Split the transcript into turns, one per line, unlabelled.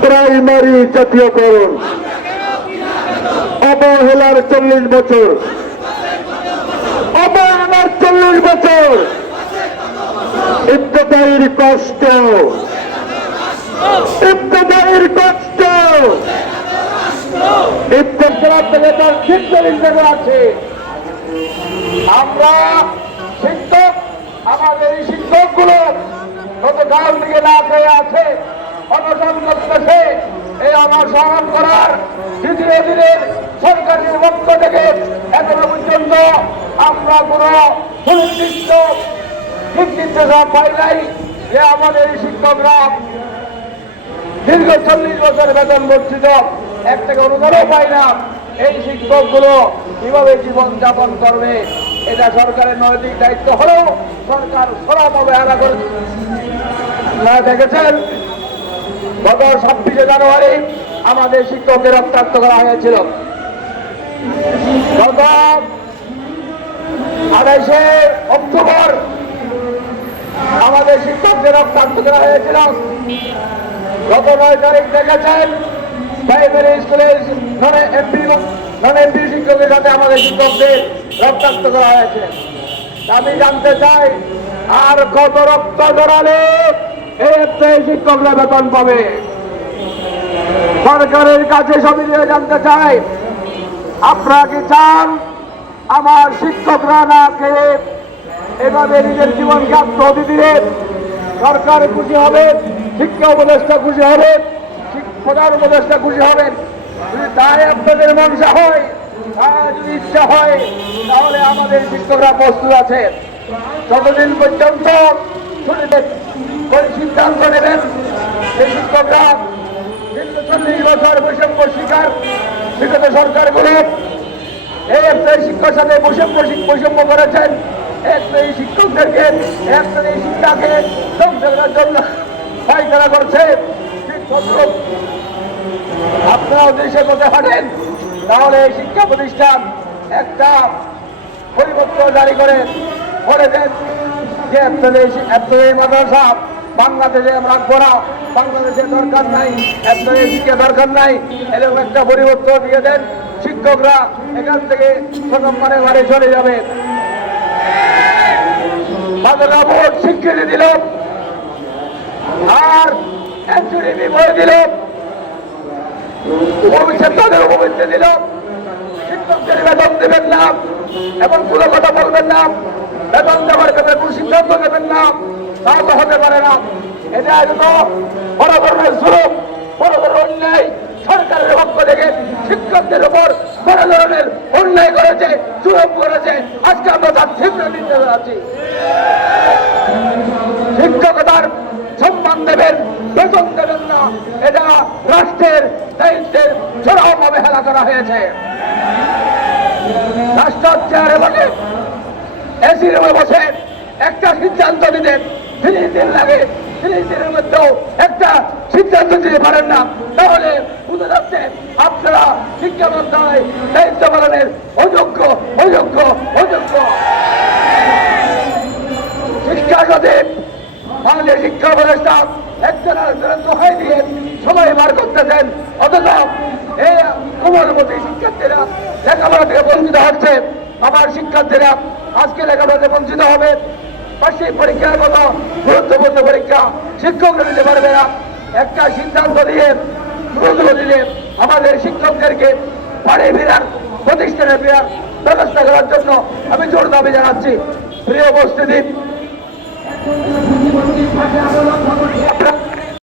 Primary জাতীয়করণ। অবহেলার চল্লিশ বছর। অবহেলার চল্লিশ বছর। ইত্যাদির কষ্ট। ইত্যাদির কষ্ট। আছে। আমরা শিক্ষক, আমাদের এই শিক্ষকগুলো গতকাল থেকে না খেয়ে আছে অনশন করতেছে এই অনশন করার দ্বিতীয় দিনের সরকারের পক্ষ থেকে এখনও পর্যন্ত আমরা কোন সুনির্দিষ্ট ঠিক নির্দেশনা পাই নাই যে আমাদের এই শিক্ষকরা দীর্ঘ চল্লিশ বছর বেতন বর্ষিত এক থেকে অনুদানও পাই না। এই শিক্ষকগুলো কীভাবে জীবন যাপন করবে? এটা সরকারের নৈতিক দায়িত্ব হলেও সরকার সরব অবহেলা করে আপনারা দেখেছেন, গত ছাব্বিশে জানুয়ারি আমাদের শিক্ষককে রক্তাক্ত করা হয়েছিল। গত আড়াইশে অক্টোবর আমাদের শিক্ষকদের রক্তাক্ত করা হয়েছিল। গত নয় তারিখ দেখেছেন প্রাইমারি স্কুলের নন এমপি নন এমপি শিক্ষকের সাথে আমাদের শিক্ষকদের রক্তাক্ত করা হয়েছে। আমি জানতে চাই, আর কত রক্ত জড়ালে? এই শিক্ষকরা বেতন পাবে। সরকারের কাছে সবই নিয়ে জানতে চাই, আপনারা কি চান আমার শিক্ষকরা না খেয়ে এভাবে নিজের জীবনকে আত্মহতি দিয়ে সরকার খুশি হবে, শিক্ষা উপদেষ্টা খুশি হবে প্রধান উপদেষ্টা খুশি হবেন। যদি তাই আপনাদের মনসা হয়, তাই যদি ইচ্ছা হয়, তাহলে আমাদের শিক্ষকরা প্রস্তুত আছে যতদিন পর্যন্ত শুনবেন কোন সিদ্ধান্ত নেবেন। সেই শিক্ষকরা দীর্ঘ চল্লিশ বছর বৈষম্য শিকার, বিগত সরকারগুলি এই একটা শিক্ষার সাথে বৈষম্য বৈষম্য করেছেন। এই শিক্ষকদেরকে এই শিক্ষাকে ধ্বংস জন্য পায়খানা করছে আপনারাও দেশে করতে পারেন তাহলে এই শিক্ষা প্রতিষ্ঠান একটা পরিপত্র জারি করে করে দেন। যে মাদ্রাসা বাংলাদেশে আমরা না। বাংলাদেশে দরকার নাই আপনাদের দরকার নাই। এরকম একটা পরিবর্তন দিয়ে শিক্ষকরা এখান থেকে সম্মানের ঘরে চলে যাবে। স্বীকৃতি দিল, আর একচুরি দিল, ভবিষ্যৎ তাদের উপবৃত্তি দিল। শিক্ষকদের বেতন দেবেন না, এবং কোনো কথা বলবেন না। বেতন দেওয়ার সিদ্ধান্ত নেবেন না, তা তো হতে পারে না। এটা একদম বড় ধরনের জুলুম, বড় ধরনের অন্যায়। সরকারের পক্ষ থেকে শিক্ষকদের উপর বড় ধরনের অন্যায় করেছে, জুলুম করেছে। আজকে আমরা তার তীব্র নিন্দা আছি শিক্ষকতার সম্মান দেবেন, বেতন দেবেন না। এটা রাষ্ট্রের দায়িত্বের চরম অবহেলা করা হয়েছে। রাষ্ট্র চেয়ারে বসে এসি রুমে বসে একটা সিদ্ধান্ত দিতে তিরিশ লাগে মধ্যেও একটা সিদ্ধান্ত দিতে পারেন না। তাহলে বুঝে যাচ্ছে আপনারা শিক্ষা মন্ত্রণালয় দায়িত্ব পালনের অযোগ্য অযোগ্য অযোগ্য। শিক্ষা সচিব বাংলাদেশ শিক্ষা উপদেষ্টা দোহাই দিয়ে সময় বার করতেছেন। অথচ শিক্ষার্থীরা লেখাপড়া থেকে বঞ্চিত হচ্ছে। আমার শিক্ষার্থীরা আজকে লেখাপড়া থেকে বঞ্চিত হবে। বার্ষিক পরীক্ষার মতো গুরুত্বপূর্ণ পরীক্ষা শিক্ষকরা নিতে পারবে না। একটা সিদ্ধান্ত দিয়ে গুরুত্ব দিলে আমাদের শিক্ষকদেরকে বাড়ি ফেরার, প্রতিষ্ঠানে ফেরার ব্যবস্থা করার জন্য আমি জোর দাবি জানাচ্ছি। প্রিয় উপস্থিতি